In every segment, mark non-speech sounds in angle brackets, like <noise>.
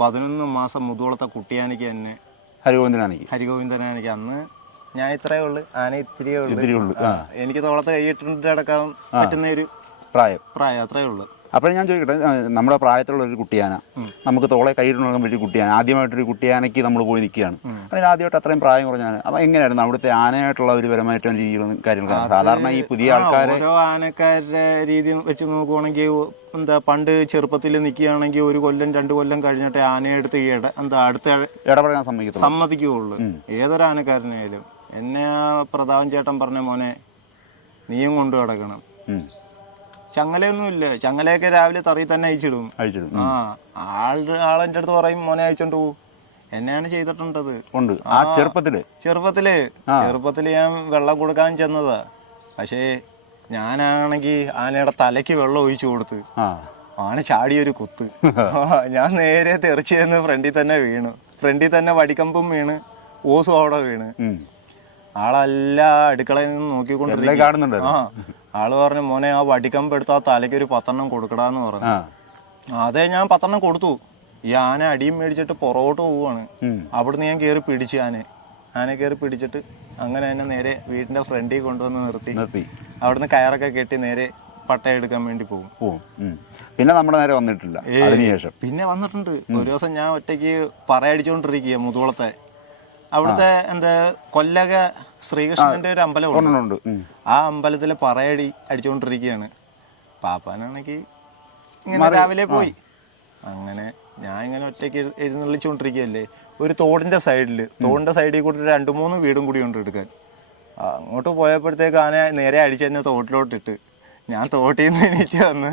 പതിനൊന്ന് മാസം മുതുകുളത്തെ കുട്ടിയാനിക്ക് തന്നെ ഹരിഗോവിന്ദനാനിക്ക്. ഹരിഗോവിന്ദനാനിക്ക് അന്ന് ഞാൻ ഇത്രയേ ഉള്ളു ആന ഇത്തിരിയേ ഉള്ളു. എനിക്ക് തോളത്തെ കൈയിട്ടിട്ട് അടക്കാൻ പറ്റുന്ന ഒരു പ്രായം. പ്രായം അത്രയേ ഉള്ളു. അപ്പോൾ ഞാൻ ചോദിക്കട്ടെ നമ്മുടെ പ്രായത്തിലുള്ള ഒരു കുട്ടിയാന നമുക്ക് തോളെ കൈയിടുന്ന പറ്റിയ കുട്ടിയാന ആദ്യമായിട്ടൊരു കുട്ടിയാനയ്ക്ക് നമ്മൾ പോയി നിൽക്കുകയാണ്. അതിന് ആദ്യമായിട്ട് അത്രയും പ്രായം കുറഞ്ഞാണ് അപ്പോൾ എങ്ങനെയായിരുന്നു അവിടുത്തെ ആനയായിട്ടുള്ള ഒരു പരമായിട്ടുള്ള രീതികളും കാര്യങ്ങളും സാധാരണ ഈ പുതിയ ആൾക്കാരെ ആനക്കാരുടെ രീതി വെച്ച് നോക്കുവാണെങ്കിൽ എന്താ പണ്ട് ചെറുപ്പത്തിൽ നിൽക്കുകയാണെങ്കിൽ ഒരു കൊല്ലം രണ്ട് കൊല്ലം കഴിഞ്ഞിട്ട് ആനയെടുത്ത് എന്താ അടുത്ത ഇടപെടാൻ സമ്മതിക്കും സമ്മതിക്കുകയുള്ളു. ഏതൊരാനക്കാരനായാലും. എന്നെ പ്രതാപൻ ചേട്ടൻ പറഞ്ഞ മോനെ നീയും കൊണ്ടു കിടക്കണം. ചങ്ങലയൊന്നുമില്ല. ചങ്ങലയൊക്കെ രാവിലെ തറി തന്നെ അയച്ചിടും. അയച്ചിടും. ആ ആളുടെ ആളെന്റെ അടുത്ത് പറയും മോനെ അയച്ചോണ്ട് പോവും എന്നെയാണ് ചെയ്തിട്ടുണ്ടത്. ഉണ്ട്. ആ ചെറുപ്പത്തിൽ. ചെറുപ്പത്തിൽ. ചെറുപ്പത്തിൽ ഞാൻ വെള്ളം കൊടുക്കാൻ ചെന്നതാ. പക്ഷേ ഞാനാണെങ്കിൽ ആനയുടെ തലയ്ക്ക് വെള്ളം ഒഴിച്ചു കൊടുത്ത്. ആന ചാടിയൊരു കുത്ത്. <laughs> ഞാൻ നേരെ തെറിച്ചു ചെന്ന് ഫ്രണ്ടിൽ തന്നെ വീണു. ഫ്രണ്ടിൽ തന്നെ വടിക്കമ്പും വീണ്. ഓസും അവിടെ വീണ്. ആളെല്ലാ അടുക്കളയിൽ നിന്ന് നോക്കിക്കൊണ്ടിരിക്കും ആ. ആൾ പറഞ്ഞു മോനെ ആ വടിക്കമ്പ് എടുത്ത് ആ തലയ്ക്ക് ഒരു പത്തെണ്ണം കൊടുക്കടാന്ന് പറഞ്ഞു. അതെ ഞാൻ പത്തെണ്ണം കൊടുത്തു. ഈ ആന അടിയും മേടിച്ചിട്ട് പുറകോട്ട് പോവാണ്. അവിടുന്ന് ഞാൻ കയറി പിടിച്ചു ആനെ. ആനെ കയറി പിടിച്ചിട്ട് അങ്ങനെ എന്നെ നേരെ വീടിന്റെ ഫ്രണ്ടിൽ കൊണ്ടുവന്ന് നിർത്തി. നിർത്തി. അവിടുന്ന് കയറൊക്കെ കെട്ടി നേരെ പട്ട എടുക്കാൻ വേണ്ടി പോകും. പോകും. പിന്നെ നമ്മുടെ നേരെ വന്നിട്ടില്ല അതിനുശേഷം. പിന്നെ വന്നിട്ടുണ്ട്. ഒരു ദിവസം ഞാൻ ഒറ്റയ്ക്ക് പറയടിച്ചോണ്ടിരിക്കുക മുതുകുളത്തെ. അവിടുത്തെ എന്താ കൊല്ലക ശ്രീകൃഷ്ണന്റെ ഒരു അമ്പലമുണ്ട് ആ അമ്പലത്തിലെ പറയടി അടിച്ചുകൊണ്ടിരിക്കുകയാണ് പാപ്പാനാണെങ്കിൽ ഇങ്ങനെ രാവിലെ പോയി. അങ്ങനെ ഞാൻ ഇങ്ങനെ ഒറ്റയ്ക്ക് എഴു- എഴുന്നള്ളിച്ചുകൊണ്ടിരിക്കുകയല്ലേ ഒരു തോടിന്റെ സൈഡിൽ തോടിന്റെ സൈഡിൽ കൂടി രണ്ടു മൂന്ന് വീടും കൂടി ഉണ്ട് എടുക്കാൻ. അങ്ങോട്ട് പോയപ്പോഴത്തേക്ക് ആന നേരെ അടിച്ച് തന്നെ തോട്ടിലോട്ടിട്ട്. ഞാൻ തോട്ടിൽ നിന്ന് എണീറ്റ് വന്ന്.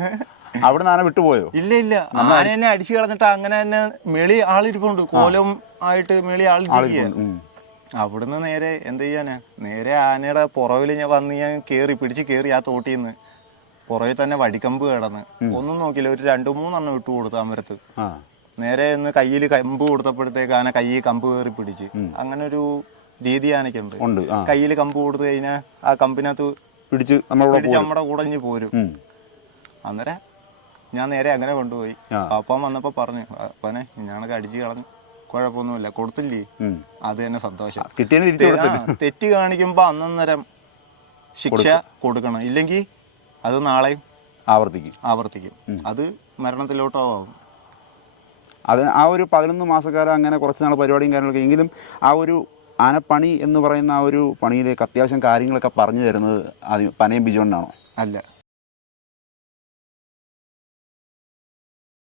അവിടെ ആന വിട്ടുപോയോ? ഇല്ല ഇല്ല. ആന എന്നെ അടിച്ചു കളഞ്ഞിട്ട് അങ്ങനെ തന്നെ മെളി ആളിരിപ്പുണ്ട്. കോലം ആയിട്ട് മെളി ആളിരിക്കുക ഉം. അവിടുന്ന് നേരെ എന്ത് ചെയ്യാനാ? നേരെ ആനയുടെ പുറവിൽ ഞാൻ വന്ന് ഞാൻ കേറി പിടിച്ച് കേറി ആ തോട്ടിൽ നിന്ന് പുറകിൽ തന്നെ വടിക്കമ്പ് കിടന്ന്. ഒന്നും നോക്കില്ല ഒരു രണ്ടു മൂന്നെണ്ണം ഇട്ട് കൊടുത്തു അമരത്ത് നേരെ ഇന്ന് കയ്യിൽ കമ്പ് കൊടുത്തപ്പോഴത്തേക്ക് ആന കയ്യിൽ കമ്പ് കയറി പിടിച്ച്. അങ്ങനെ ഒരു രീതി ആനയ്ക്കുണ്ട്. കയ്യിൽ കമ്പ് കൊടുത്തു കഴിഞ്ഞാൽ ആ കമ്പിനകത്ത് പിടിച്ച് പിടിച്ച് നമ്മുടെ കൂടഞ്ഞ് പോരും. അന്നേരം ഞാൻ നേരെ അങ്ങനെ കൊണ്ടുപോയി. അപ്പം വന്നപ്പോ പറഞ്ഞു അപ്പനെ ഞാനൊക്കെ അടിച്ചു കളഞ്ഞു. കുഴപ്പമൊന്നുമില്ല. കൊടുത്തില്ലേ? അത് തന്നെ സന്തോഷം. തെറ്റ് കാണിക്കുമ്പോ അന്നേരം ശിക്ഷ കൊടുക്കണം. ഇല്ലെങ്കിൽ അത് നാളെയും ആവർത്തിക്കും. ആവർത്തിക്കും. അത് മരണത്തിലോട്ടോ ആവും അത് ആ ഒരു പതിനൊന്ന് മാസക്കാലം അങ്ങനെ കുറച്ച് നാൾ പരിപാടിയും കാര്യങ്ങളൊക്കെ എങ്കിലും ആ ഒരു ആനപ്പണി എന്ന് പറയുന്ന ആ ഒരു പണിയിലേക്ക് അത്യാവശ്യം കാര്യങ്ങളൊക്കെ പറഞ്ഞു തരുന്നത് ആദ്യം പനയം ബിജോണിനാണോ അല്ല.